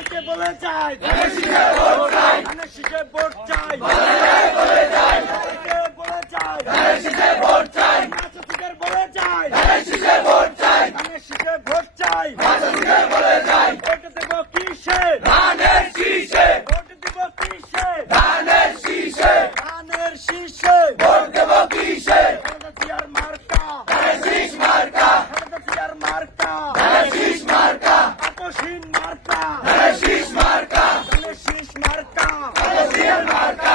সবাইকে বলে যাই শিখে ভোট চাই বলে যাই বলে শিখে ভোট চাই বলে যাই শিখে ভোট চাই শিখে ভোট চাই বলে চাই ভোট দেব কিসে ধানের শীষে ভোট দেব কিসে ধানের শীষে ধানের শীষে ভোট দেব কিসে জিয়ার உயர்ந்தார்கள்